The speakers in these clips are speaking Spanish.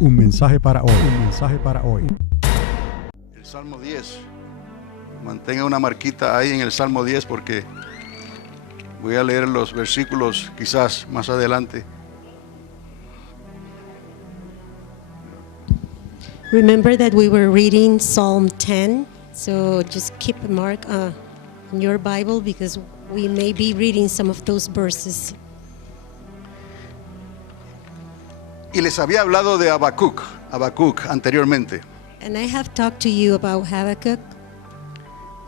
Un mensaje para hoy. Un mensaje para hoy. El Salmo 10. Mantenga una marquita ahí en el Salmo 10 porque voy a leer los versículos quizás más adelante. Remember that we were reading Psalm 10, so just keep a mark in your Bible because we may be reading some of those verses. Y les había hablado de Habacuc anteriormente. And I have talked to you about Habakkuk,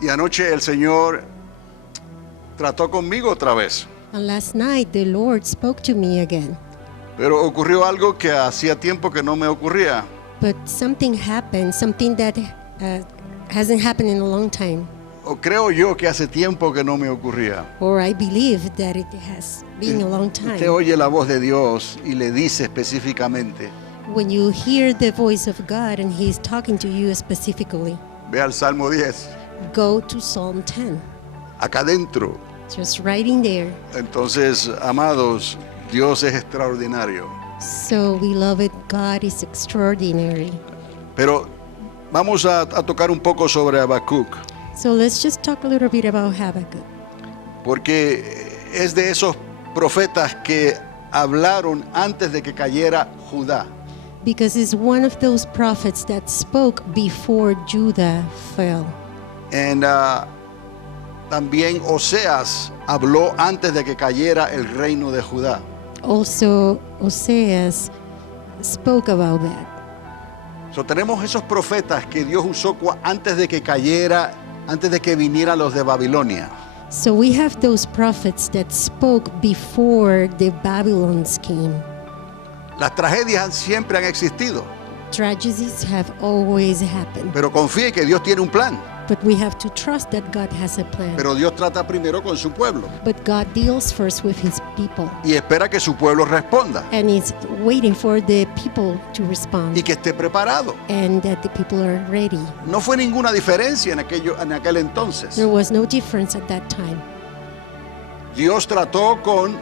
Y anoche el Señor trató conmigo otra vez. and last night the Lord spoke to me again. Pero ocurrió algo que hacía tiempo que no me ocurría. But something happened, something that hasn't happened in a long time, O creo yo que hace tiempo que no me ocurría. or I believe that it has been a long Usted time. oye la voz de Dios y le dice específicamente, When you hear the voice of God and He's talking to you specifically, ve al Salmo 10, go to Psalm 10. acá adentro. Just right in there. Entonces, amados, Dios es extraordinario. So, beloved, God is extraordinary. Pero vamos a tocar un poco sobre Habacuc, So let's just talk a little bit about Habakkuk, porque es de esos profetas que hablaron antes de que cayera Judá. because it's one of those prophets that spoke before Judah fell. And, también Oseas habló antes de que cayera el reino de Judá. Also, Oseas spoke about that. So, tenemos esos profetas que Dios usó antes de que cayera, antes de que vinieran los de Babilonia. So we have those prophets that spoke before the Babylons came. Las tragedias siempre han existido, Tragedies have always happened, pero confíe que Dios tiene un plan. but we have to trust that God has a plan. Pero Dios trata primero con su pueblo But God deals first with His people, y espera que su pueblo responda and He's waiting for the people to respond, y que esté preparado. and that the people are ready. No fue ninguna diferencia en aquel entonces. There was no difference at that time. Dios trató con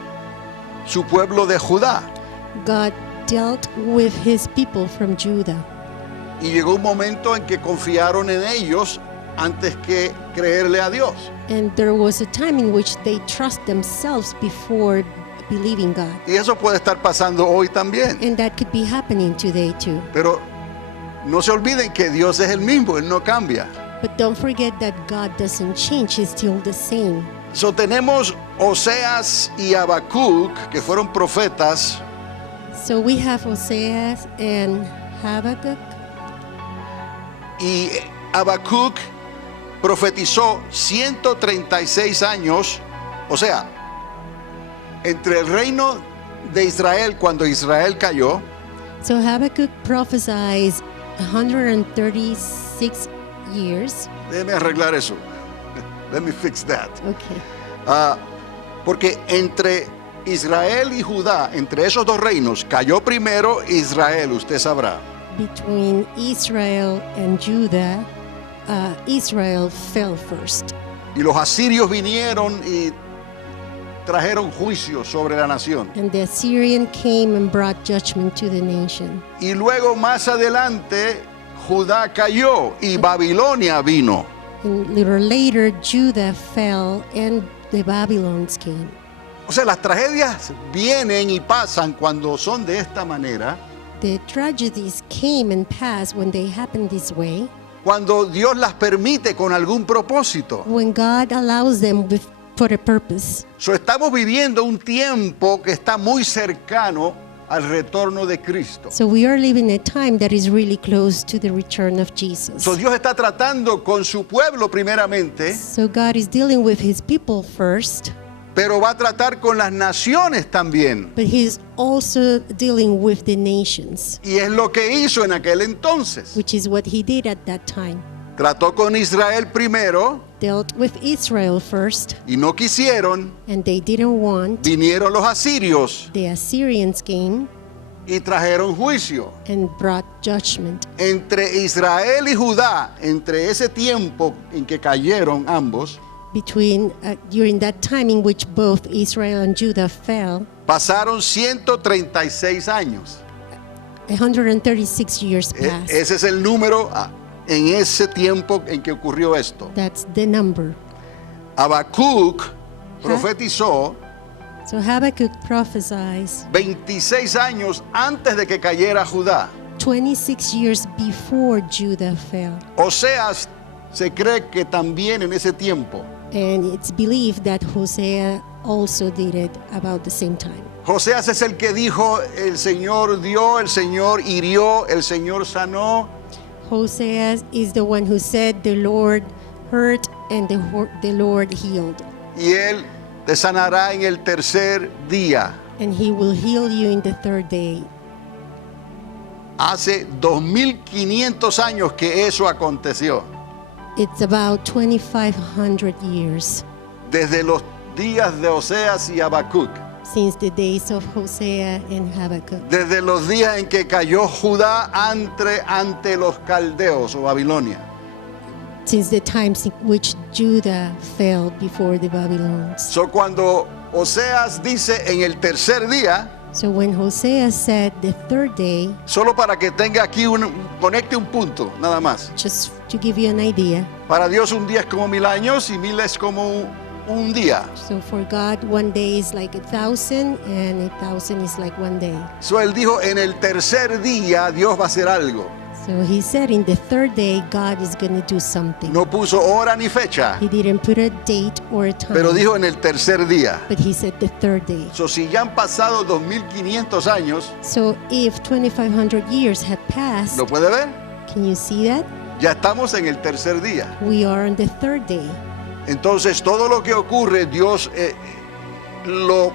su pueblo de Judá God dealt with His people from Judah, y llegó un momento en que confiaron en ellos antes que creerle a Dios. and there was a time in which they trust themselves before believing God. Y eso puede estar pasando hoy también. And that could be happening today too. Pero no se olviden que Dios es el mismo, Él no cambia. But don't forget that God doesn't change, He's still the same. So, tenemos Oseas y Habacuc, que fueron profetas, So we have Oseas and Habakkuk, y Habacuc profetizó 136 años, o sea, entre el reino de Israel, cuando Israel cayó, so Habakkuk prophesies 136 years. déjeme arreglar eso. Let me fix that. Okay. Porque entre Israel y Judá, entre esos dos reinos, cayó primero Israel, usted sabrá. Between Israel and Judah, Israel fell first. Y los asirios vinieron y trajeron juicio sobre la nación. And the Assyrian came and brought judgment to the nation. Y luego más adelante Judá cayó y Babilonia vino. And little later, Judah fell and the Babylons came. O sea, las tragedias vienen y pasan cuando son de esta manera, The tragedies came and passed when they happened this way, cuando Dios las permite con algún propósito. when God allows them for a purpose. So, estamos viviendo un tiempo que está muy cercano al retorno de Cristo. So we are living a time that is really close to the return of Jesus. So, Dios está tratando con su pueblo primeramente, So God is dealing with His people first, pero va a tratar con las naciones también. but He's also dealing with the nations, Y es lo que hizo en aquel entonces. which is what He did at that time. Trató con Israel primero Dealt with Israel first, y no quisieron. and they didn't want. Vinieron los asirios The Assyrians came y trajeron juicio. and brought judgment. Entre Israel y Judá, entre ese tiempo en que cayeron ambos, During that time in which both Israel and Judah fell, pasaron 136 años. 136 years passed. Ese es el número en ese tiempo en que ocurrió esto. That's the number. Habacuc profetizó So Habakkuk prophesies 26 años antes de que cayera Judá. 26 years before Judah fell. Oseas se cree que también en ese tiempo. And it's believed that Hosea also did it about the same time. Oseas es el que dijo, el Señor dio, el Señor hirió, el Señor sanó. Hosea is the one who said, the Lord hurt and the Lord healed. Y Él te sanará en el tercer día. And he will heal you in the third day. Hace 2500 años que eso aconteció. It's about 2,500 years Desde los días de Oseas y Habacuc. since the days of Hosea and Habakkuk. Desde los días en que cayó Judá ante los caldeos o Babilonia. Since the times in which Judah fell before the Babylonians. So cuando Oseas dice en el tercer día, So when Hosea said the third day, solo para que tenga aquí conecte un punto, nada más. just to give you an idea, Para Dios un día es como 1000 años y 1000 es como un día. so for God 1 day is like 1,000 and 1,000 is like 1 day. So él dijo, en el tercer día Dios va a hacer algo. So he said in the third day God is going to do something. No puso hora ni fecha, He didn't put a date or a time, pero dijo en el tercer día. but he said the third day. So si ya han pasado 2500 años, So if 2,500 years had passed, ¿lo puede ver? can you see that? Ya estamos en el tercer día. We are on the third day. Entonces todo lo que ocurre Dios lo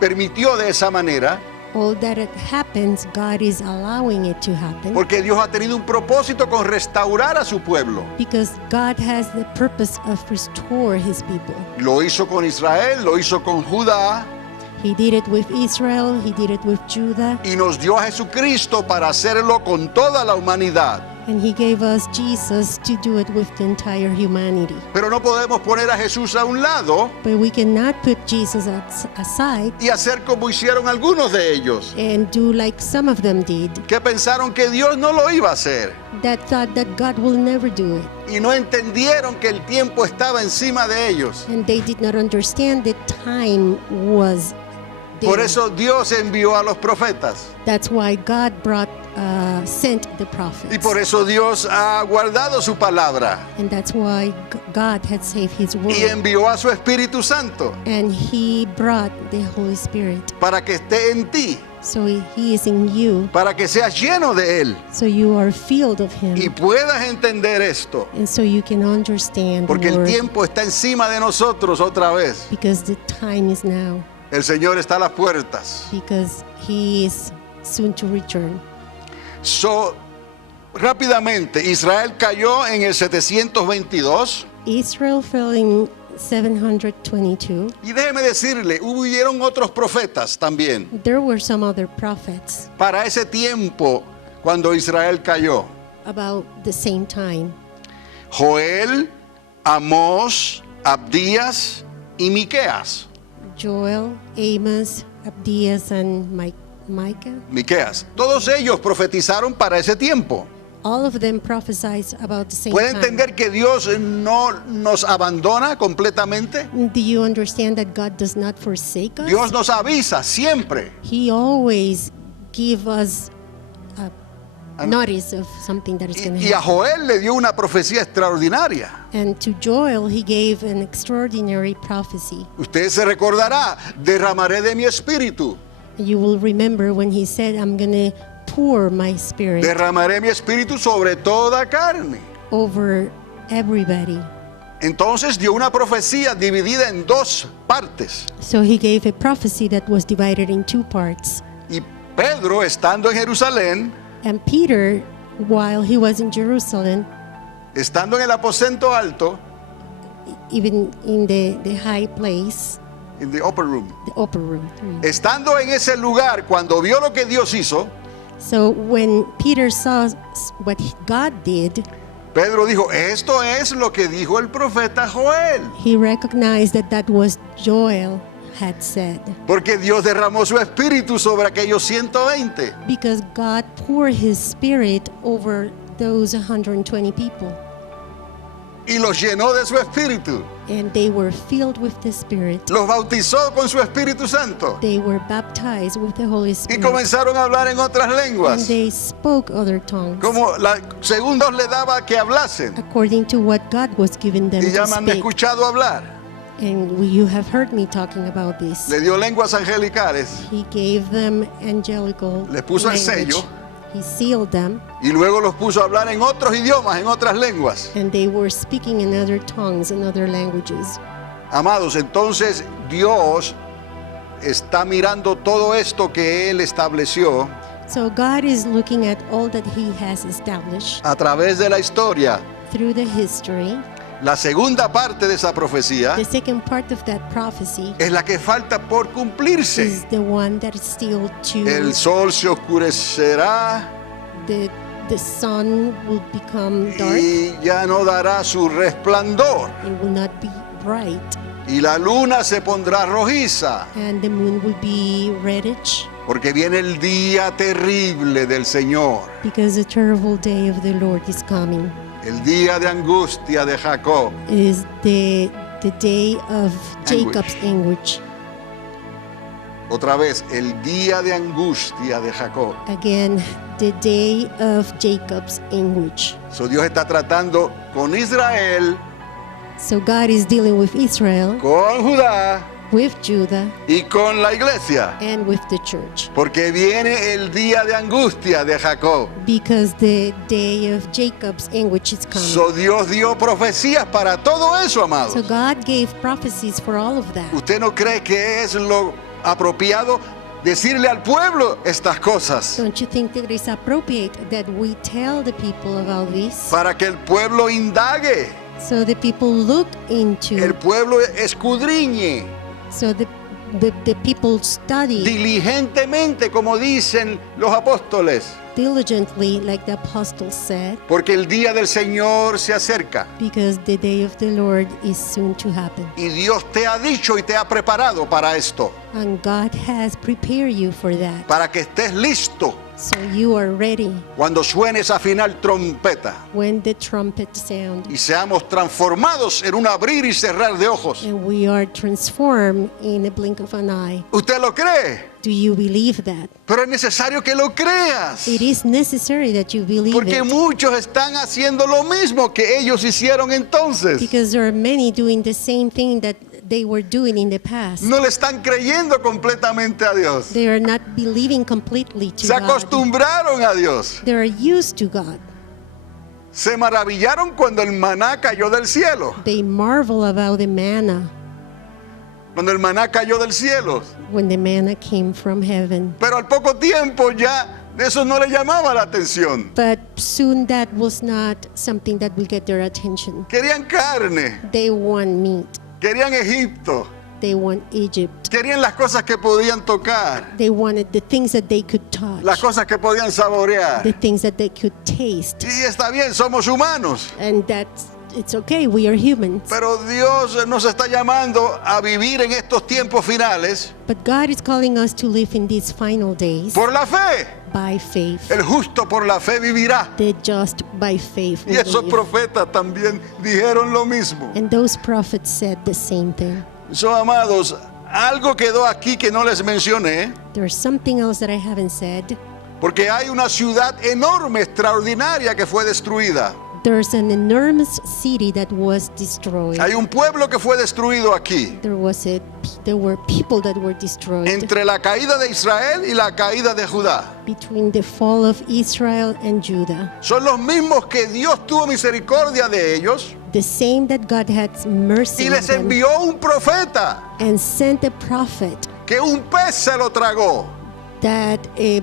permitió de esa manera, All that it happens, God is allowing it to happen porque Dios ha tenido un propósito con restaurar a su pueblo. because God has the purpose of restore his people. Lo hizo con Israel, lo hizo con Judá He did it with Israel, he did it with Judah, y nos dio a Jesucristo para hacerlo con toda la humanidad. and he gave us Jesus to do it with the entire humanity. Pero no podemos poner a Jesús a un lado But we cannot put Jesus aside y hacer como hicieron algunos de ellos, and do like some of them did, que pensaron que Dios no lo iba a hacer that thought that God will never do it. y no entendieron que el tiempo estaba encima de ellos. And they did not understand that time was there. Por eso Dios envió a los profetas That's why God sent the prophets. y por eso Dios ha guardado su palabra And that's why God had saved his word. y envió a su Espíritu Santo And he brought the Holy Spirit. para que esté en ti, So he is in you. para que seas lleno de Él So you are filled of him. y puedas entender esto, And so you can understand porque the el word. tiempo está encima de nosotros otra vez. Because the time is now. El Señor está a las puertas. Because he is soon to return. So, rápidamente, Israel cayó en el 722 Israel fell in 722. y déjeme decirle, hubieron otros profetas también There were some other prophets para ese tiempo cuando Israel cayó. about the same time. Joel, Amós, Abdías y Miqueas. Joel, Amos, Abdias, and Micah. Miqueas. Todos ellos profetizaron para ese tiempo. All of them prophesied about the same ¿Puede time. entender que Dios no nos abandona completamente? Do you understand that God does not forsake us? Dios nos avisa siempre. He always gives us a notice of something that is going to Y a happen. Joel le dio una profecía extraordinaria. And to Joel, he gave an extraordinary prophecy. Usted se recordará, derramaré de mi espíritu. You will remember when he said, I'm going to pour my spirit Derramaré mi espíritu sobre toda carne. over everybody. Entonces dio una profecía dividida en dos partes. So he gave a prophecy that was divided in two parts. Y Pedro, estando en Jerusalén, And Peter, while he was in Jerusalem, estando en el aposento alto, even in the high place, in the upper room, the upper room. estando en ese lugar, cuando vio lo que Dios hizo, So when Peter saw what God did, Pedro dijo, esto es lo que dijo el profeta Joel. he recognized that that was Joel had said. Porque Dios derramó su espíritu sobre aquellos 120. Because God poured his spirit over those 120 people. Y los llenó de su espíritu. And they were filled with the Spirit. Los bautizó con su Espíritu Santo. They were baptized with the Holy Y Spirit. comenzaron a hablar en otras And lenguas. they spoke other tongues. Según Dios le daba que hablasen. According to what God was giving them Y ya to me han speak. escuchado hablar. And you have heard me talking about this. Le dio lenguas angelicales. He gave them angelical Les puso el language. sello. He sealed them, Y luego los puso a hablar en otros idiomas, en otras lenguas. and they were speaking in other tongues and other languages. Amados, entonces Dios está mirando todo esto que Él estableció So God is looking at all that He has established a través de la historia. through the history. La segunda parte de esa profecía The second part of that prophecy es la que falta por cumplirse. is the one that is still El to sol se oscurecerá the sun will become dark. y ya no dará su resplandor. It will not be bright, Y la luna se pondrá rojiza, and the moon will be reddish, porque viene el día terrible del Señor. because the terrible day of the Lord is coming. El día de angustia de Jacob. It is the day of Jacob's anguish. Otra vez, el día de angustia de Jacob. Again, the day of Jacob's anguish. So Dios está tratando con Israel, So God is dealing with Israel, con Judá with Judah, y con la iglesia. and with the church. Porque viene el día de angustia de Jacob. Because the day of Jacob's anguish is coming. So Dios dio profecías para todo eso, amados. So God gave prophecies for all of that. ¿Usted no cree que es lo apropiado decirle al pueblo estas cosas? Don't you think that it's appropriate that we tell the people about this? Para que el pueblo indague, So the people look el into, pueblo escudriñe so the people study diligentemente, como dicen los apóstoles. diligently, like the apostle said, Porque el día del Señor se acerca. because the day of the Lord is soon to happen. Y Dios te ha dicho y te ha preparado para esto. And God has prepared you for that. Para que estés listo So you are ready cuando suene esa final trompeta. when the trumpet sound. Y seamos transformados en un abrir y cerrar de ojos. And we are transformed in a blink of an eye. ¿Usted lo cree? Do you believe that? Pero es necesario que lo creas. It is necessary that you believe Porque it. muchos están haciendo lo mismo que ellos hicieron entonces. Because there are many doing the same thing that they were doing in the past. No le están creyendo completamente a Dios. They are not believing completely to Se God. acostumbraron a Dios. They are used to God. Se maravillaron cuando el maná cayó del cielo. They marvel about the manna Cuando el maná cayó del cielo. when the manna came from heaven. Pero al poco tiempo ya eso no le llamaba la atención. But soon that was not something that will get their attention. Querían carne, They want meat. querían Egipto, They want Egypt. querían las cosas que podían tocar, They wanted the things that they could touch, las cosas que podían saborear. the things that they could taste. Y está bien, somos humanos. And it's okay, we are humans. Pero Dios nos está llamando a vivir en estos tiempos finales But God is calling us to live in these final days por la fe. by faith. El justo por la fe vivirá. The just by faith Y will esos live. profetas también dijeron lo mismo. And those prophets said the same thing. So, amados, algo quedó aquí que no les mencioné, There's something else that I haven't said. porque hay una ciudad enorme, extraordinaria que fue destruida. There's an enormous city that was destroyed. Hay un pueblo que fue destruido aquí. There were people that were destroyed Entre la caída de Israel y la caída de Judá. between the fall of Israel and Judah. Son los mismos que Dios tuvo misericordia de ellos The same that God had mercy y on les them envió un profeta and sent a prophet que un pez se lo tragó that a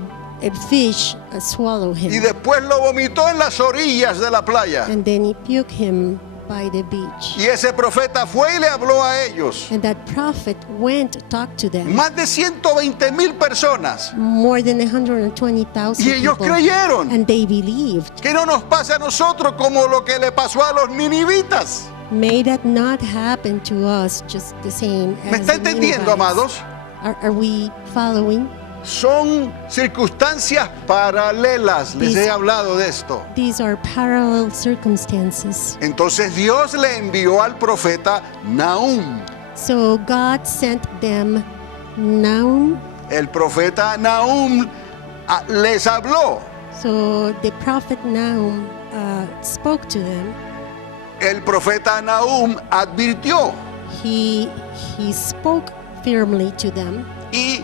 fish swallowed y him. después lo vomitó en las orillas de la playa. And then he puked him by the beach. Y ese profeta fue y le habló a ellos. And that prophet went to talk to them. Más de 120,000 personas. More than 120,000 Y ellos people. creyeron. And they believed. Que no nos pase a nosotros como lo que le pasó a los ninivitas. May that not happen to us just the same ¿Me as está the entendiendo, Ninevites. amados? Are we following? Son circunstancias paralelas. Les he hablado de esto. These are parallel circumstances. Entonces Dios le envió al profeta Nahum. So God sent them Nahum. El profeta Nahum les habló. So the prophet Nahum spoke to them. El profeta Nahum advirtió. He spoke firmly to them. Y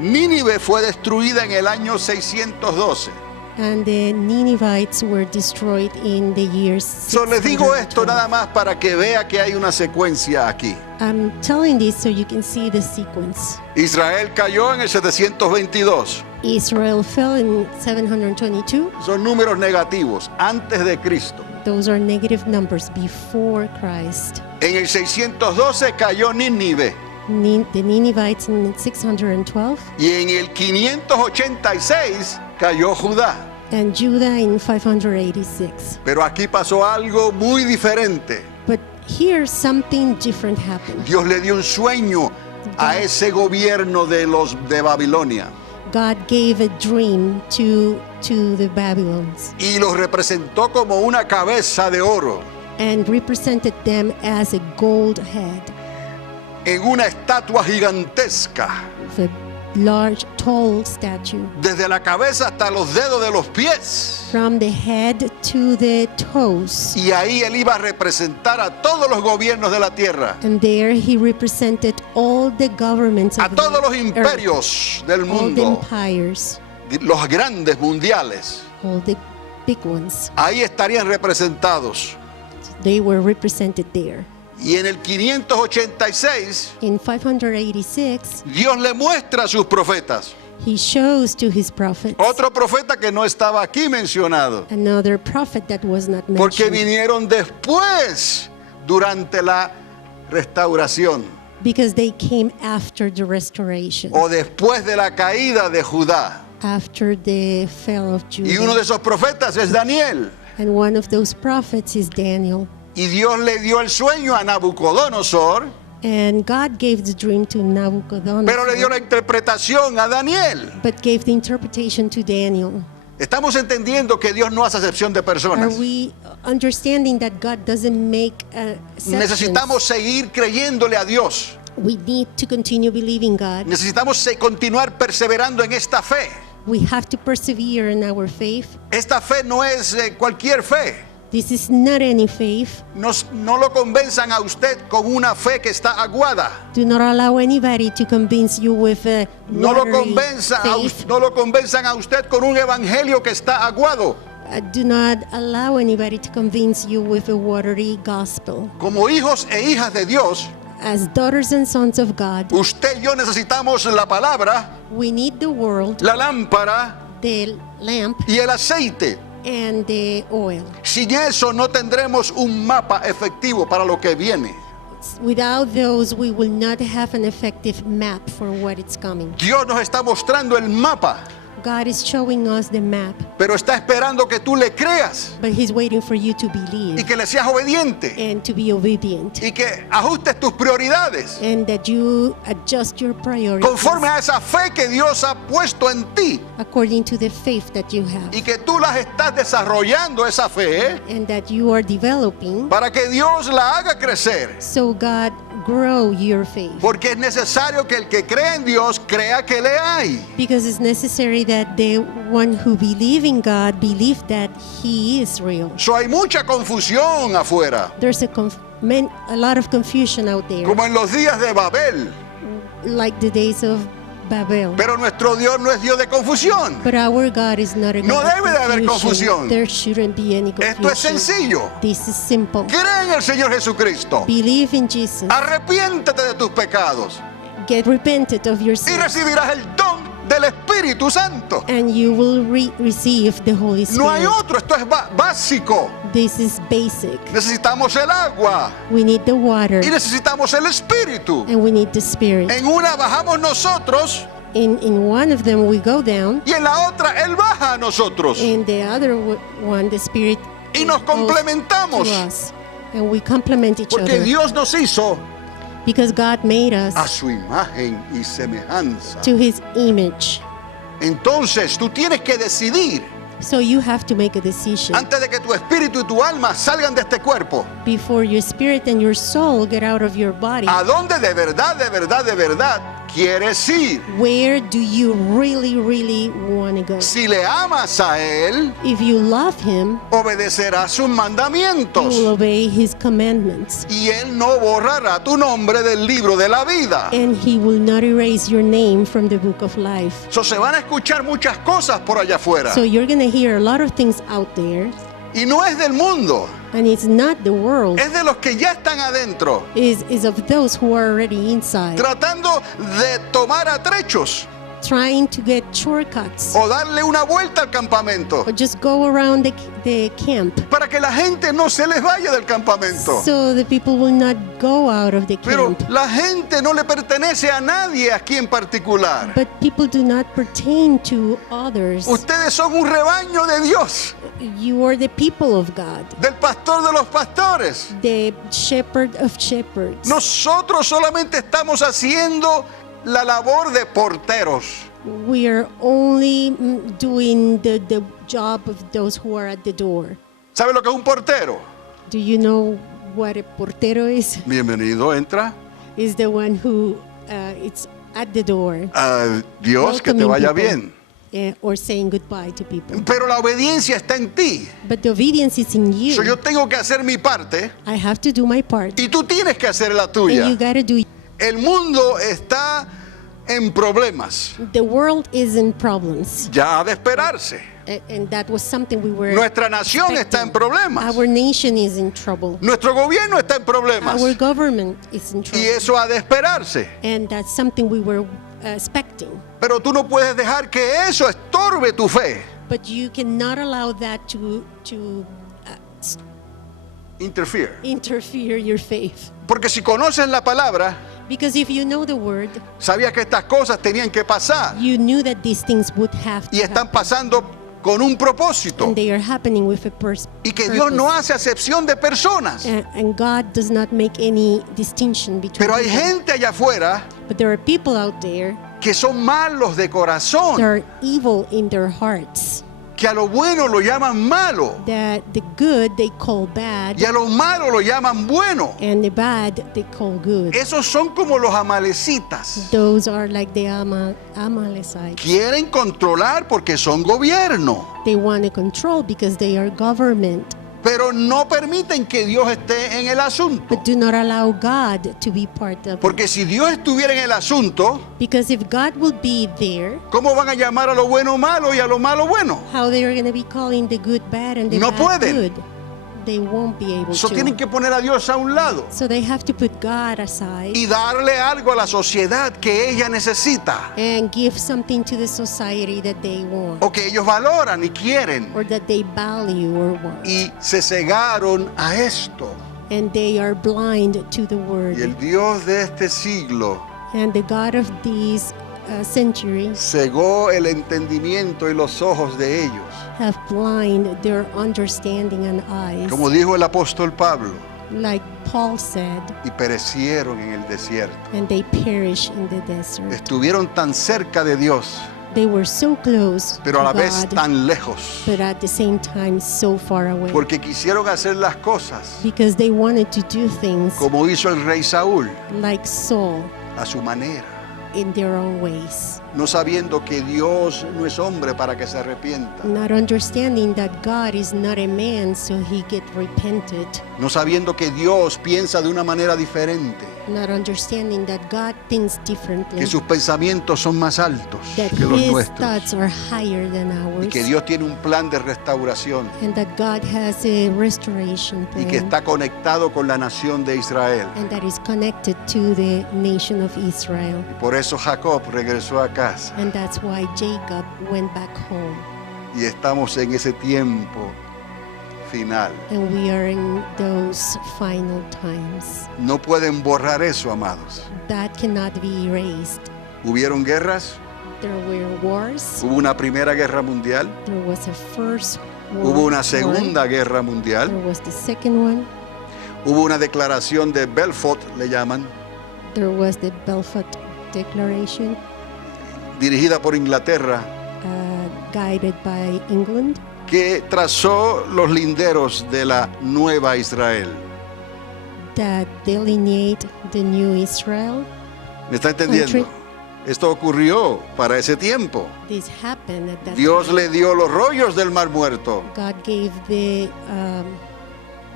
Nínive fue destruida en el año 612. And the Ninevites were destroyed in the years So les digo esto 612. nada más para que vea que hay una secuencia aquí. I'm telling this so you can see the sequence. Israel cayó en el 722. Israel fell in 722. Son números negativos, antes de Cristo. Those are negative numbers before Christ. En el 612 cayó Nínive. The Ninevites in 612 Y en el 586 cayó Judá. and Judah in 586. Pero aquí pasó algo muy diferente. But here something different happened. Dios le dio un sueño a ese gobierno de Babilonia. God gave a dream to the Babylons Y los representó como una cabeza de oro and represented them as a gold head en una estatua gigantesca, of a large, tall statue. desde la cabeza hasta los dedos de los pies. From the head to the toes. Y ahí él iba a representar a todos los gobiernos de la tierra, And there he represented all the governments a of todos los the earth, imperios del all the mundo, empires, los grandes mundiales. all the big ones. Ahí estarían representados. They were represented there. Y en el 586, In 586, Dios le muestra a sus profetas. he shows to his prophets Otro profeta que no estaba aquí mencionado, another prophet that was not porque mentioned vinieron después, durante la restauración, because they came after the restoration, o después de la caída de Judá. after the fall of Y uno de Judah. esos profetas es Daniel. And one of those prophets is Daniel. Y Dios le dio el sueño a Nabucodonosor, And God gave the dream to Nabucodonosor, pero le dio la interpretación a Daniel. but gave the interpretation to Daniel. Estamos entendiendo que Dios no hace acepción de Are personas. we understanding that God doesn't make exceptions? Necesitamos seguir creyéndole a Dios. We need to continue believing God. Necesitamos continuar perseverando en esta fe. We have to persevere in our faith. Esta fe no es cualquier fe. This is not any faith. No lo convenzan a usted con una fe que está aguada. Do not allow anybody to convince you with a No lo watery convenzan faith. a usted con un evangelio que está aguado. Do not allow anybody to convince you with a watery gospel. Como hijos e hijas de Dios, As daughters and sons of God, usted y yo necesitamos la palabra, we need the world, la lámpara the lamp, y el aceite. and the oil. Sin eso no tendremos un mapa efectivo para lo que viene. Without those, we will not have an effective map for what is coming. Dios nos está mostrando el mapa, God is showing us the map, pero está esperando que tú le creas but He's waiting for you to y believe que le seas obediente and to be obedient, y que ajustes tus prioridades and that you adjust your priorities conforme a esa fe que Dios ha puesto en ti according to the faith that you have, y que tú las estás desarrollando esa fe and that you are developing, para que Dios la haga crecer. so God grow your faith. Porque es necesario que el que cree en Dios crea que le hay. Because it's necessary that the one who believe in God believe that He is real. So hay mucha confusión afuera, There's a lot of confusion out there, como en los días de Babel. like the days of Babel. Pero nuestro Dios no es Dios de confusión. But our God is not a No God of debe de haber confusión. There shouldn't be any confusion. Esto es sencillo. This is simple. Cree en el Señor Jesucristo. Believe in Jesus. Arrepiéntete de tus pecados Get repented of your y sins, recibirás el don del Espíritu Santo. and you will receive the Holy Spirit. No hay otro, esto es básico. This is basic. Necesitamos el agua We need the water, y necesitamos el Espíritu. and we need the Spirit. En una bajamos nosotros In one of them we go down, y en la otra Él baja a nosotros. and the other one, the Spirit, Y nos goes complementamos. to us. And we complement each Porque other. Dios nos hizo Because God made us a su imagen y semejanza. to his image. Entonces tú tienes que decidir So you have to make a decision antes de que tu espíritu y tu alma salgan de este cuerpo. before your spirit and your soul get out of your body. ¿A dónde de verdad quieres ir? Where do you really want to go? Si le amas a Él, If you love him, obedecerás sus you will mandamientos. obey his commandments. Y Él no borrará tu nombre del libro de la vida. And he will not erase your name from the book of life. So, se van a escuchar muchas cosas por allá afuera. So you're going to hear a lot of things out there, Y no es del mundo, and it's not the world. es de los que ya están adentro, Is of those who are already inside, tratando de tomar atrechos trying to get shortcuts o darle una vuelta al campamento or just go around the camp para que la gente no se les vaya del campamento. so the people will not go out of the Pero camp. la gente no le pertenece a nadie aquí en particular. But people do not pertain to others. Ustedes son un rebaño de Dios, You are the people of God, del pastor de los pastores. the shepherd of shepherds. Nosotros solamente estamos haciendo la labor de porteros. We are only doing the job of those who are at the door. ¿Sabe lo que es un portero? Do you know what a portero is? Bienvenido, entra. Is the one who it's at the door. Dios, que te welcoming vaya people, bien. or saying goodbye to people. Pero la obediencia está en ti. But the obedience is in you. So, yo tengo que hacer mi parte I have to do my part, y tú tienes que hacer la and you tuya. gotta do. El mundo está en problemas. The world is in problems, Ya ha de esperarse. and that was something we were. Nuestra nación está en expecting. problemas. Our nation is in trouble. Nuestro gobierno está en problemas. Our government is in Y trouble, eso ha de esperarse. and that's something we were expecting. Pero tú no puedes dejar que eso estorbe tu fe. But you cannot allow that to Interfere. interfere your faith. Porque si conoces la palabra, Because if you know the word, sabías que estas cosas tenían que pasar. you knew that these things would have Y to están happen. pasando con un propósito. And they are happening with a Y que Dios no purpose. hace acepción de personas. And God does not make any distinction between Pero hay people. gente allá afuera But there are people out there que son malos de that corazón. are evil in their hearts. Que a lo bueno lo llaman malo. That the good they call bad, Y a lo malo lo llaman bueno. and the bad they call good. Esos son como los amalecitas. Those are like the Amalecites. Quieren controlar porque son gobierno. They want to control because they are government, Pero no permiten que Dios esté en el asunto. but do not allow God to be part of it. Porque si Dios estuviera en el asunto, Because if God will be there, ¿cómo van a llamar a lo bueno malo y a lo malo bueno? how they are going to be calling the good bad and the No bad pueden. good? They won't be able Eso to. tienen que poner a Dios a un lado So they have to put God aside y darle algo a la sociedad que ella necesita and give something to the society that they want o que ellos valoran y quieren. or that they value or want. Y se cegaron a esto. And they are blind to the Y word. el Dios de este siglo And the God of these centuries cegó el entendimiento y los ojos de ellos. have blind their understanding and eyes. Como dijo el apóstol Pablo, Like Paul said, y perecieron en el desierto. and they perish in the desert. Estuvieron tan cerca de Dios, They were so close pero a la to vez God, tan lejos, but at the same time so far away. porque quisieron hacer las cosas Because they wanted to do things como hizo el rey Saúl, like Saul a su manera, in their own ways, no sabiendo que Dios no es hombre para que se arrepienta, not understanding that God is not a man so he get repented, no sabiendo que Dios piensa de una manera diferente, not understanding that God thinks differently, que sus pensamientos son más altos that que los his nuestros, thoughts are higher than y ours, que Dios tiene un plan de restauración and that God has a restoration y que plan, está conectado con la nación de Israel. and that is connected to the nation of Israel. Y por eso Jacob regresó a casa. And that's why Jacob went back home. Y estamos en ese tiempo final. And we are in those final times. No pueden borrar eso, amados. That cannot be erased. Hubieron guerras, There were wars. hubo una primera guerra mundial, There was a first war. hubo una segunda guerra mundial, There was the second one. Hubo una declaración de Belfort, le llaman, There was the Belfort Declaration, dirigida por Inglaterra, guided by England, que trazó los linderos de la nueva Israel. that delineate the new Israel. ¿Me está entendiendo? Country. Esto ocurrió para ese tiempo. This happened at that Dios time. le dio los rollos del Mar Muerto God gave the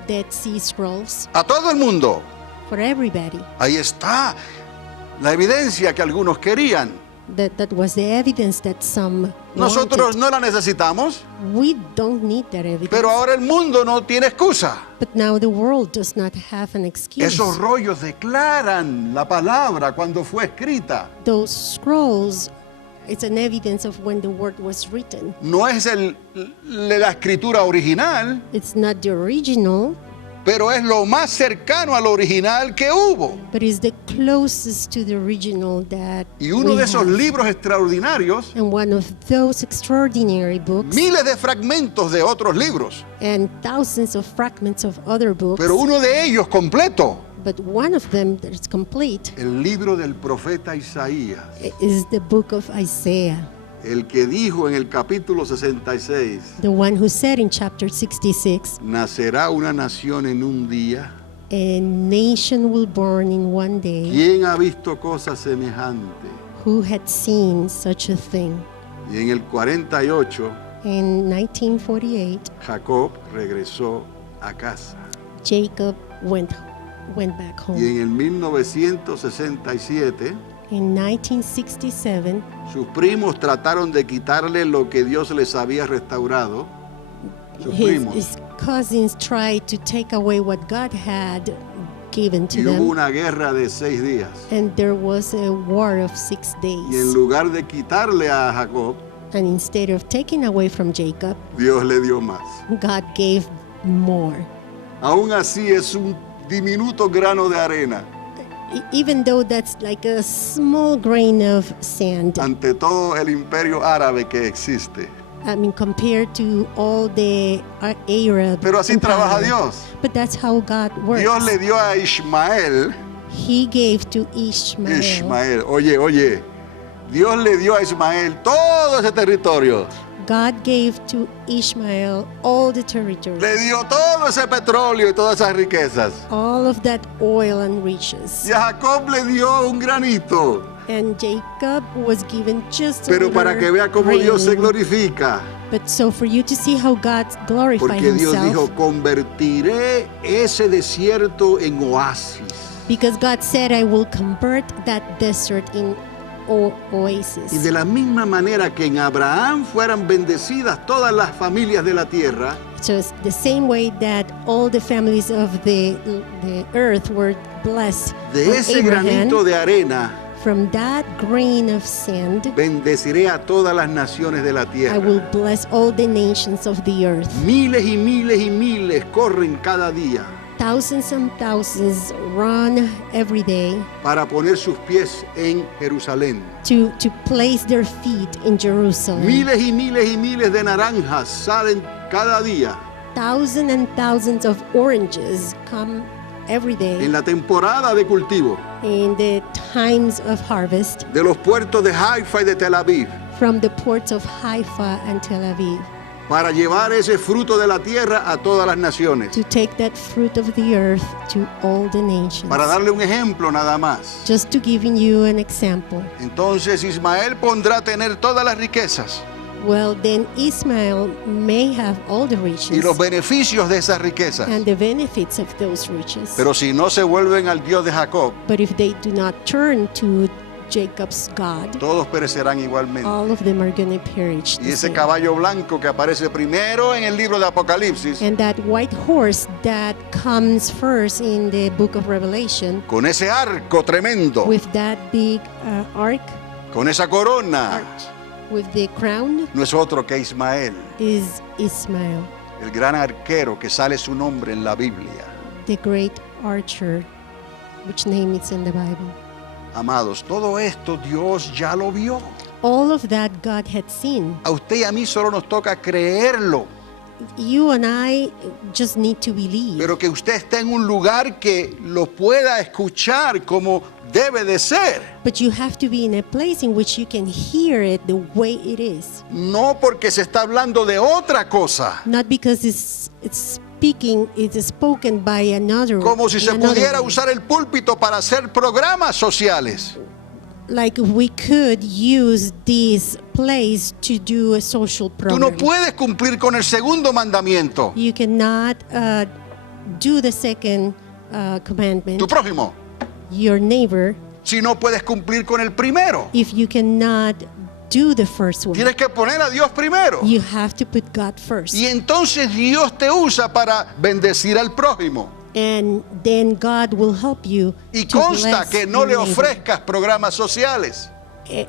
Dead Sea Scrolls a todo el mundo. for everybody. Ahí está la evidencia que algunos querían. That was the evidence that some Nosotros wanted. no la necesitamos, We don't need that evidence. pero ahora el mundo no tiene excusa. But now the world does not have an excuse. Esos rollos declaran la palabra cuando fue escrita. Those scrolls, it's an evidence of when the word was written. No es la escritura original, It's not the original, pero es lo más cercano al original que hubo. but it's the closest to the original that Y uno we de esos have. libros extraordinarios, And one of those extraordinary books, miles de fragmentos de otros libros, and thousands of fragments of other books, pero uno de ellos completo, but one of them that is complete el libro del profeta Isaías, is the book of Isaiah, el que dijo en el capítulo 66, the one who said in chapter 66, nacerá una nación en un día. a nation will born in one day. ¿Quién ha visto cosa semejante? Who had seen such a thing? Y en el 48, In 1948, Jacob regresó a casa. Jacob went back Y home. en el 1967, In 1967, sus primos trataron de quitarle lo que Dios les había restaurado. Sus primos. his cousins tried to take away what God had given to Y hubo them, una guerra de 6 días. and there was a war of 6 Y en days. lugar de quitarle a Jacob, And instead of taking away from Jacob, Dios le dio más. God gave more. Aún así es un diminuto grano de arena Even though that's like a small grain of sand, ante todo el imperio árabe que existe. I mean, compared to all the Arab Pero así trabaja empire. Dios. But that's how God works. Dios le dio a Ismael, He gave to Ishmael. oye, Dios le dio a Ismael todo ese territorio. God gave to Ishmael all the territory, Le dio todo ese petróleo y todas esas riquezas. all of that oil and riches. Y a Jacob le dio un granito. And Jacob was given just a Pero para que vea cómo grain. Dios se glorifica. But so for you to see how God glorified Porque Dios himself, dijo, convertiré ese desierto en oasis. because God said, I will convert that desert in oasis. Y de la misma manera que en Abraham fueran bendecidas todas las familias de la tierra, So it's the same way that all the families of the earth were blessed de on ese Abraham. granito de arena, From that grain of sand, bendeciré a todas las naciones de la I tierra. will bless all the nations of the earth. Miles y miles y miles corren cada día Thousands and thousands run every day para poner sus pies en Jerusalén. to place their feet in Jerusalem. Miles y miles y miles de naranjas salen cada día Thousands and thousands of oranges come every day en la temporada de cultivo in the times of harvest de los puertos de Haifa y de Tel Aviv from the ports of Haifa and Tel Aviv para llevar ese fruto de la tierra a todas las naciones. to take that fruit of the earth to all the nations. Para darle un ejemplo nada más. Just to giving you an example. Entonces Ismael pondrá tener todas las riquezas Well, then Ismael may have all the y riches los beneficios de esas riquezas. and the benefits of those riches. Pero si no se vuelven al Dios de Jacob, But if they do not turn to Jacob's God, todos perecerán igualmente. all of them are going to perish. Y the ese same. caballo blanco que aparece primero en el libro de Apocalipsis, And that white horse that comes first in the book of Revelation con ese arco tremendo, with that big ark, con esa corona, arch, with the crown no es otro que Ismael, is Ismael, el gran arquero que sale su nombre en la Biblia. the great archer, which name is in the Bible. Amados, todo esto Dios ya lo vio. All of that God had seen. A usted y a mí solo nos toca creerlo. you and I just need to believe. pero que usted esté en un lugar que lo pueda escuchar como debe de ser. But you have to be in a place in which you can hear it the way it is. No porque se está hablando de otra cosa. Not because it's spoken by another. Como si in se another pudiera way. usar el púlpito para hacer programas sociales. Like we could use this place to do a social Tú program. no puedes cumplir con el segundo mandamiento. You cannot do the second commandment, Tu prójimo. your neighbor, Si no puedes cumplir con el primero. if you cannot do the first one. Tienes que poner a Dios primero. You have to put God first. Y entonces Dios te usa para bendecir al prójimo. And then God will help you Y to consta bless que no your le neighbor. ofrezcas programas sociales,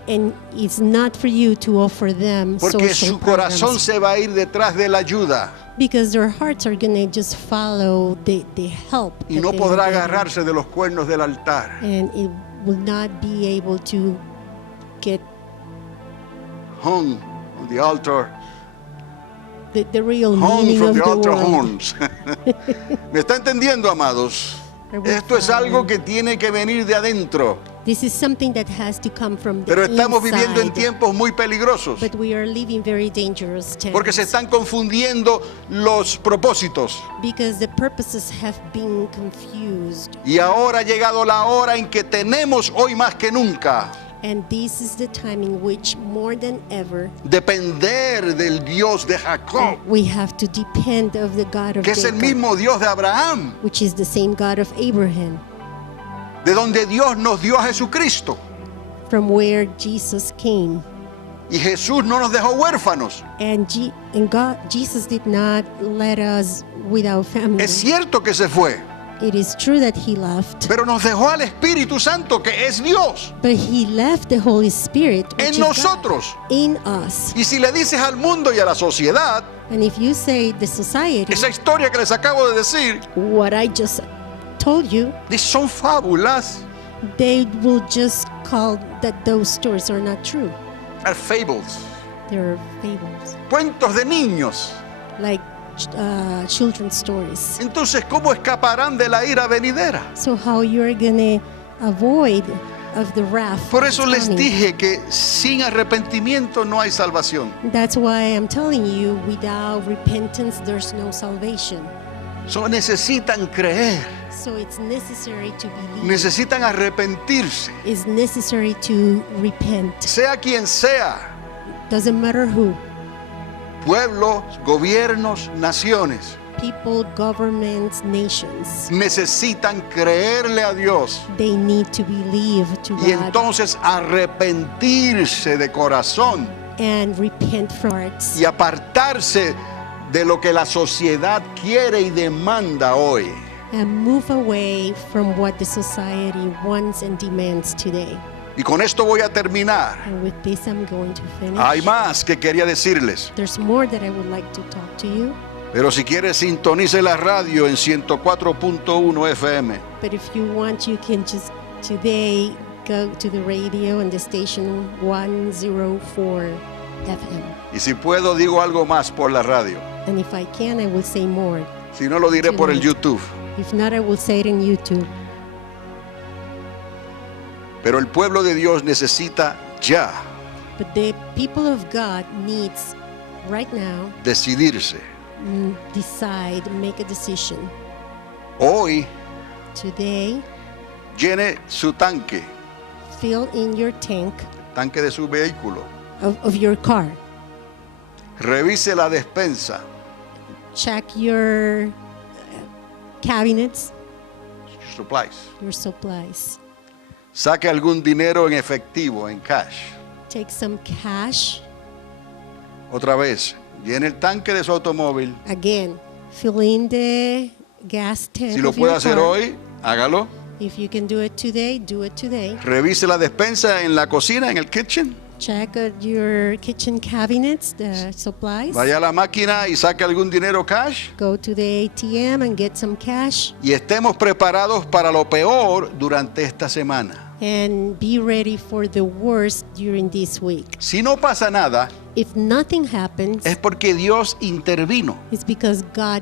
And it's not for you to offer them porque social su corazón programs, se va a ir detrás de la ayuda because their hearts are going to just follow the help. y that no they podrá are getting. agarrarse de los cuernos del altar. And it will not be able to get Hung on the altar, the real hung meaning from of the the altar word. horns. ¿Me está entendiendo, amados? Esto es algo que tiene que venir de adentro, This is something that has to come from the pero estamos viviendo en inside. tiempos muy peligrosos, But we are living very dangerous times, porque se están confundiendo los propósitos. because the purposes have been confused. Y ahora ha llegado la hora en que tenemos hoy más que nunca And this is the time in which, more than ever, depender del Dios de Jacob, we have to depend of the God of que es el Jacob, mismo Dios de Abraham, which is the same God of Abraham, de donde Dios nos dio a Jesucristo. from where Jesus came. Y Jesús no nos dejó huérfanos. And Jesus did not let us without family. Es cierto que se fue, It is true that he left, pero nos dejó al Espíritu Santo, que es Dios, but he left the Holy Spirit which en is God, nosotros. in us. Y si le dices al mundo y a la sociedad And if you say the society, esa historia que les acabo de decir, what I just told you, son fábulas, they will just call that those stories are not true. are fables, They're fables, cuentos de niños. like children's stories. Entonces, ¿cómo escaparán de la ira venidera? So how you're gonna avoid of the wrath? Por eso that's les coming? dije que sin arrepentimiento no hay salvación. That's why I'm telling you, without repentance, there's no salvation. Necesitan creer, So it's necessary to believe. necesitan arrepentirse, It's necessary to repent. sea quien sea, Doesn't matter who. pueblos, gobiernos, naciones, People, governments, nations. necesitan creerle a Dios They need to believe to y God entonces arrepentirse de corazón and repent from hearts y apartarse de lo que la sociedad quiere y demanda hoy. and move away from what the society wants and demands today. Y con esto voy a terminar. And with this, I'm going to finish. Hay más que quería decirles, There's more that I would like to talk to you. pero si quieres sintonice la radio en 104.1 FM. But if you want, you can just today go to the radio and the station 104 FM. Y si puedo digo algo más por la radio. And if I can, I will say more. Si no lo diré por el YouTube. If not, I will say it on YouTube. Pero el pueblo de Dios necesita ya But the people of God needs right now decidirse. decide, make a decision. Hoy Today, llene su tanque, fill in your tank tanque de su vehículo. of your car. Revise la despensa, Check your cabinets, supplies. your supplies. Saque algún dinero en efectivo, en cash. Take some cash. Otra vez, llene el tanque de su automóvil. Again, fill in the gas tank Si lo of puede your hacer car. hoy, hágalo. If you can do it today, do it today. Revise la despensa en la cocina, en el kitchen. Check your kitchen cabinets, the supplies. Vaya a la máquina y saque algún dinero cash. Go to the ATM and get some cash. Y estemos preparados para lo peor durante esta semana. And be ready for the worst during this week. Si no pasa nada, If nothing happens, es porque Dios intervino. it's because God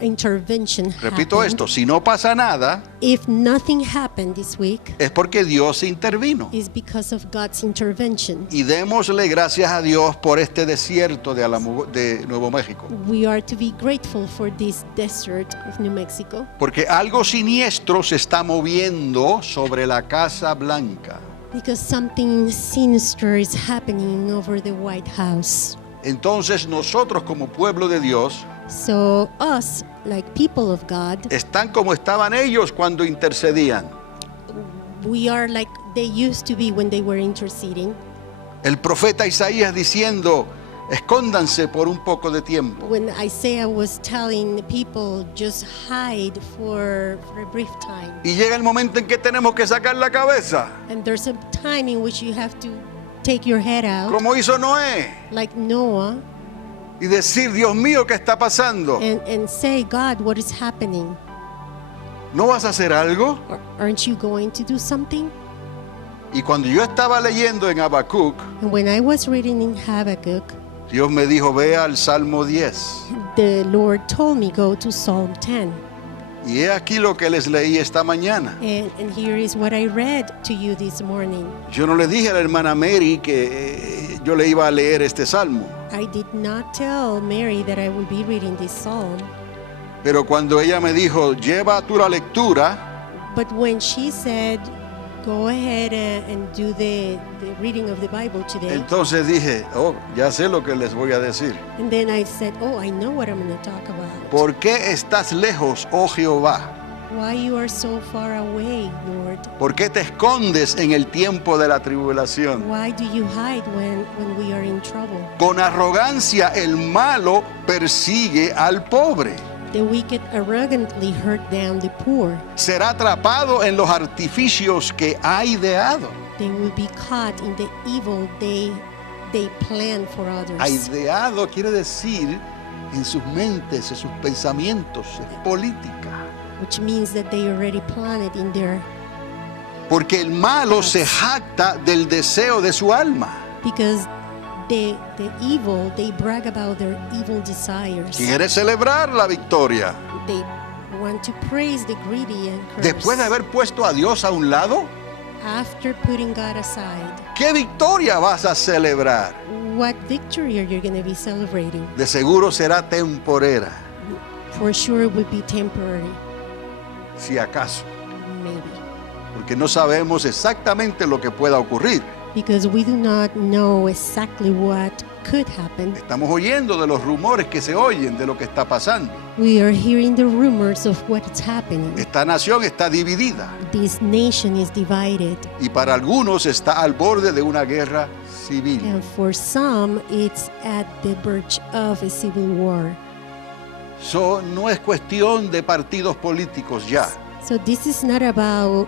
intervention Repito happened. esto, si no pasa nada, If nothing happened this week, es porque Dios intervino. it's because of God's intervention. Y démosle gracias a Dios por este desierto de Nuevo México. We are to be grateful for this desert of New Mexico Porque algo siniestro se está moviendo sobre la Casa Blanca. because something sinister is happening over the White House. Entonces nosotros como pueblo de Dios So us, like people of God, están como estaban ellos cuando intercedían. we are like they used to be when they were interceding. El profeta Isaías diciendo, escóndanse por un poco de tiempo. When Isaiah was telling the people, just hide for a brief time. Y llega el momento en que tenemos que sacar la cabeza, And there's a time in which you have to take your head out, como hizo Noé, like Noah, y decir, Dios mío, ¿qué está pasando? and say, God, what is happening? ¿No vas a hacer algo? Aren't you going to do something? Y cuando yo estaba leyendo en Habacuc, And when I was reading in Habakkuk, Dios me dijo, ve al Salmo 10. the Lord told me, go to Psalm 10. Y he aquí lo que les leí esta mañana. And here is what I read to you this morning. Yo no le dije a la hermana Mary que yo le iba a leer este salmo. I did not tell Mary that I would be reading this psalm, Pero cuando ella me dijo, lleva tú la lectura, but when she said, go ahead and do the reading of the Bible today, entonces dije, oh, ya sé lo que les voy a decir. and then I said, oh, I know what I'm going to talk about. ¿Por qué estás lejos, oh Jehová? Why you are so far away, Lord? ¿Por qué te escondes en el tiempo de la tribulación? Why do you hide when we are in trouble? Con arrogancia el malo persigue al pobre. The wicked arrogantly hurt down the poor. Será atrapado en los artificios que ha ideado. They will be caught in the evil they plan for others. Ideado quiere decir en sus mentes, en sus pensamientos, es política. Which means that they already planned in their, Porque el malo se jacta del deseo de su alma. because the evil, they brag about their evil desires. Quiere celebrar la victoria. They want to praise the greedy and curse. Después de haber puesto a Dios a un lado, After putting God aside, ¿qué victoria vas a celebrar? what victory are you going to be celebrating? De seguro será temporera, For sure it will be temporary, si acaso. maybe. Porque no sabemos exactamente lo que pueda ocurrir. Because we do not know exactly what could happen. Estamos oyendo de los rumores que se oyen de lo que está pasando. We are hearing the rumors of what is happening. Esta nación está dividida This nation is divided, y para algunos está al borde de una guerra civil. and for some, it's at the verge of a civil war. No es cuestión de partidos políticos ya. So this is not about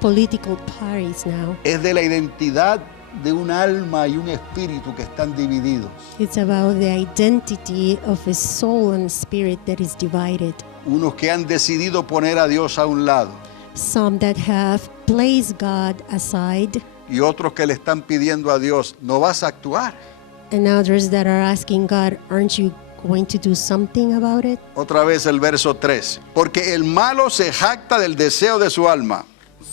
political parties now. Es de la identidad de un alma y un espíritu que están divididos. It's about the identity of a soul and spirit that is divided. Unos que han decidido poner a Dios a un lado Some that have placed God aside, y otros que le están pidiendo a Dios, ¿no vas a actuar? and others that are asking God, aren't you going to do something about it? Otra vez el verso 3. Porque el malo se jacta del deseo de su alma.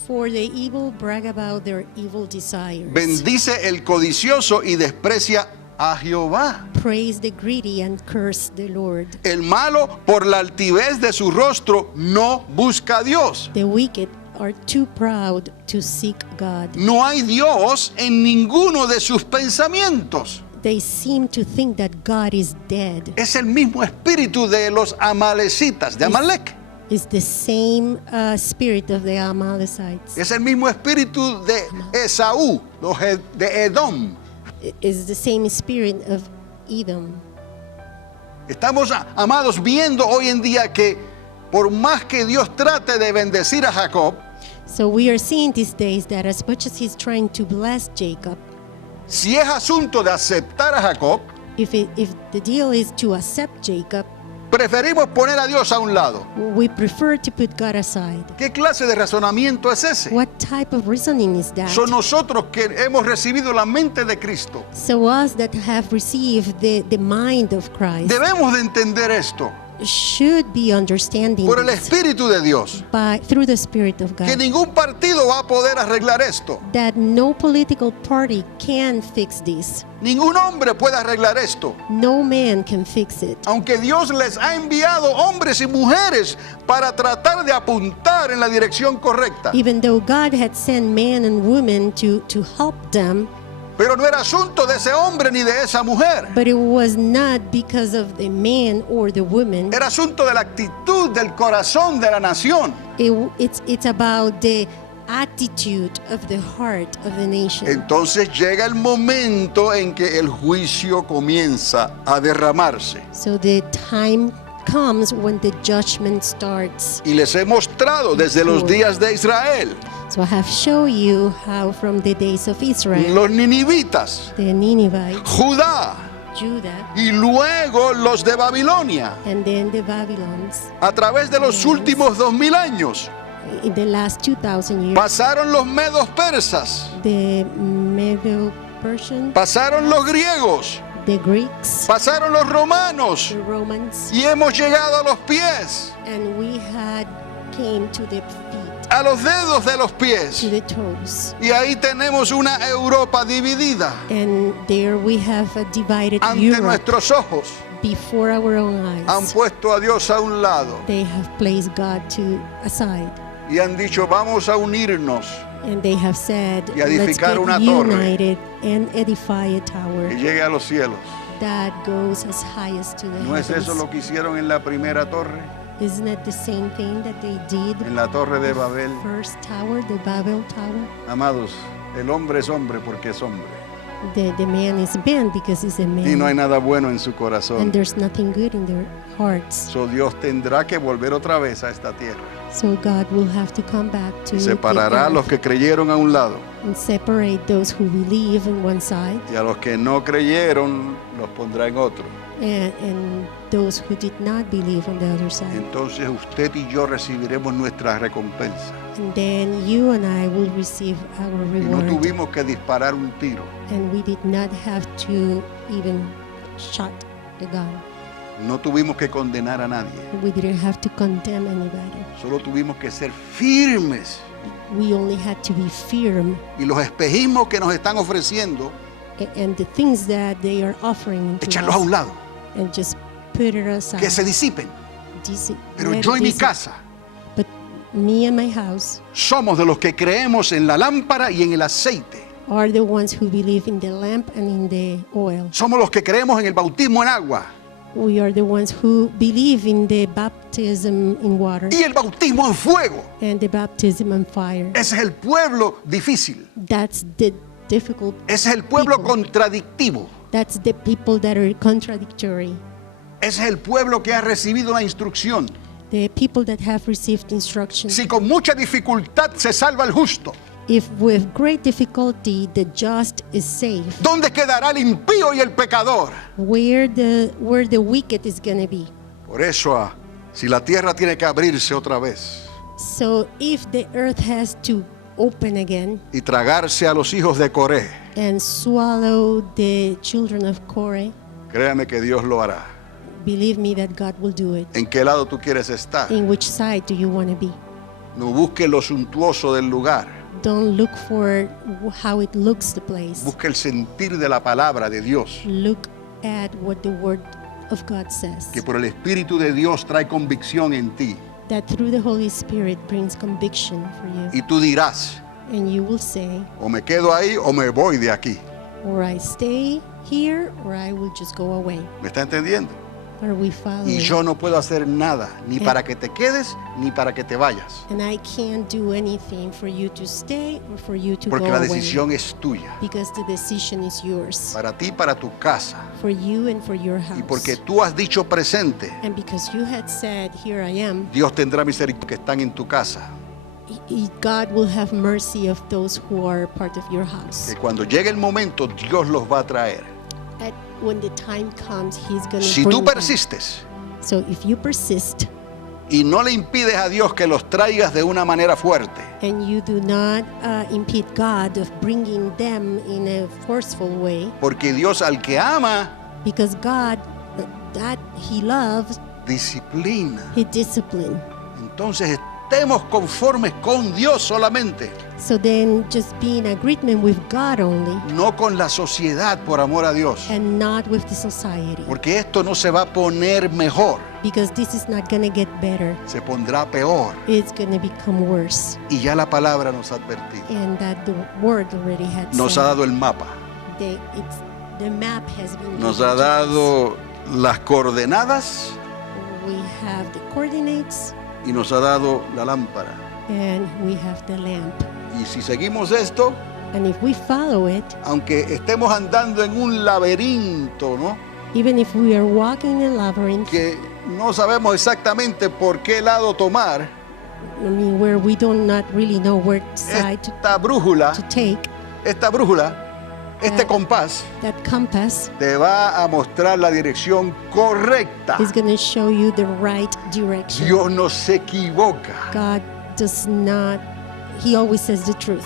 For the evil brag about their evil desires. Bendice el codicioso y desprecia a Jehová. Praise the greedy and curse the Lord. El malo, por la altivez de su rostro, no busca a Dios. The wicked are too proud to seek God. No hay Dios en ninguno de sus pensamientos. They seem to think that God is dead. Es el mismo espíritu de los amalecitas, de Amalek. It's the same spirit of the Amalekites. Es el mismo espíritu de Esaú, de Edom. It's the same spirit of Edom. Estamos, amados, viendo hoy en día que por más que Dios trate de bendecir a Jacob, So we are seeing these days that as much as he's trying to bless Jacob, si es asunto de aceptar a Jacob, if the deal is to accept Jacob, preferimos poner a Dios a un lado. We prefer to put God aside. ¿Qué clase de razonamiento es ese? What type of reasoning is that? Son nosotros que hemos recibido la mente de Cristo. So us that have received the mind of Christ Debemos de entender esto should be understanding por el this Espíritu de Dios. through the Spirit of Que God. ningún partido va a poder arreglar esto. That no political party can fix this. Ningún hombre puede arreglar esto. No man can fix it. Aunque Dios les ha enviado hombres y mujeres para tratar de apuntar en la dirección correcta. Even though God had sent men and women to help them, Pero no era asunto de ese hombre ni de esa mujer. but it was not because of the man or the woman. Era asunto de la actitud del corazón de la nación. It's about the attitude of the heart of the nation. Entonces llega el momento en que el juicio comienza a derramarse. So the time comes when the judgment starts. Y les he mostrado desde los días de Israel, So I have shown you how from the days of Israel, los ninivitas, the Ninevites, Judá Judah, y luego los de Babilonia, and then the Babylons, a través de los últimos 2000 años, in the last 2,000 years, pasaron los medos persas, the Medo-Persian, pasaron los griegos, the Greeks, pasaron los romanos the Romans, y hemos llegado a los pies, and we had came to the feet, a los dedos de los to pies. the toes. Y ahí tenemos una Europa dividida And there we have a divided ante Europe nuestros ojos. before our own Han eyes. puesto a Dios a un lado They have placed God aside. y han dicho vamos a unirnos And they have said, Y edificar let's una get torre." united and edify a tower que llegue a los cielos. that goes as high as to the ¿No es eso heavens. lo que hicieron en la primera torre? Isn't it the same thing that they did En la torre de the Babel. first tower, the Babel Tower? Amados, el hombre es hombre porque es hombre. The man is man because he's a man. Y no hay nada bueno en su And corazón. there's nothing good in their hearts. So Dios tendrá que volver otra vez a esta tierra. So God will have to come back to Y the separará a los earth que creyeron a un lado. and separate those who believe in one side Y a los que no creyeron los pondrá en otro. and those who did not believe on the other side. Entonces usted y yo recibiremos nuestra recompensa. And then you and I will receive our Y no reward. tuvimos que disparar un tiro. And we did not have to even shot the gun. No tuvimos que condenar a nadie. We didn't have to condemn anybody. Solo tuvimos que ser firmes. We only had to be firm. Y los espejismos que nos están ofreciendo, And the things that they are offering to echarlos a un us, lado. and just put it aside. Que se disipen. Pero Let yo y it mi dissipate. casa But me and my house somos de los que creemos en la lámpara y en el aceite. are the ones who believe in the lamp and in the oil. Somos los que creemos en el bautismo en agua We are the ones who believe in the baptism in water y el bautismo en fuego. and the baptism in fire. Ese es el pueblo difícil. That's the difficult Ese es el pueblo people. contradictivo. That's the people that are contradictory. Ese es el pueblo que ha recibido la instrucción. The people that have received instruction. Si con mucha dificultad se salva el justo, If with great difficulty the just is saved, ¿dónde quedará el impío y el pecador? where the wicked is going to be. Por eso, si la tierra tiene que abrirse otra vez So if the earth has to open again y tragarse a los hijos de Coré, and swallow the children of Korah, créame que Dios lo hará. believe me that God will do it. ¿En qué lado tú quieres estar? In which side do you want to be? No busque lo suntuoso del lugar. Don't look for how it looks the place. Busque el sentir de la palabra de Dios, Look at what the word of God says. que por el Espíritu de Dios trae convicción en ti. That through the Holy Spirit brings conviction for you. Y tú dirás, And you will say, o me quedo ahí o me voy de aquí. or I stay here or I will just go away. ¿Me está entendiendo? Are we following? Y yo no puedo hacer nada, ni para que te quedes, ni para que te vayas. And I can't do anything for you to stay or for you to Porque go la away. decisión es tuya. Because the decision is yours. Para ti, para tu casa. For you and for your house. Y porque tú has dicho presente, And because you had said, here I am, Dios tendrá misericordia que están en tu casa. God will have mercy of those who are part of your house. Que cuando llegue el momento, Dios los va a traer. When the time comes, He's going to Si bring tú them. persistes, So if you persist y no le impides a Dios que los traigas de una manera fuerte, and you do not impede God of bringing them in a forceful way, porque Dios al que ama, because God, that He loves, disciplina. He discipline. Entonces estemos conformes con Dios solamente, So then just be in agreement with God only no con la sociedad, por amor a Dios, and not with the society. porque esto no se va a poner mejor, Because this is not going to get better. se pondrá peor, It's going to become worse. y ya la palabra nos ha advertido, And that the word already had nos ha said. dado el mapa, The map has been nos given ha to us. dado las coordenadas We have the coordinates y nos ha dado la lámpara. and we have the lamp. Y si seguimos esto, And if we follow it, aunque estemos andando en un laberinto, ¿no?, even if we are walking in a labyrinth, que no sabemos exactamente por qué lado tomar, I mean, where we do not really know where side esta brújula, to take, este compás, that compass te va a mostrar la dirección correcta. is going to show you the right direction. Dios no se equivoca. God does not, He always says the truth.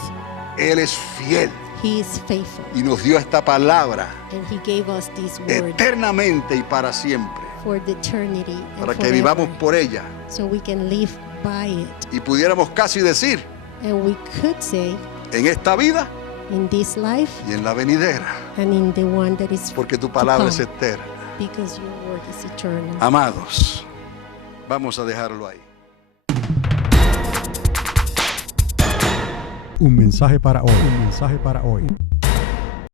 Él es fiel He is faithful. y nos dio esta palabra And He gave us this word eternamente y para siempre, for the eternity and para que forever, vivamos por ella. so we can live by it. Y pudiéramos casi decir, And we could say, en esta vida in this life y en la venidera, and in the one that is porque tu to palabra come, es eterna. because your word is eternal. Amados, vamos a dejarlo ahí. Un mensaje para hoy. Un mensaje para hoy.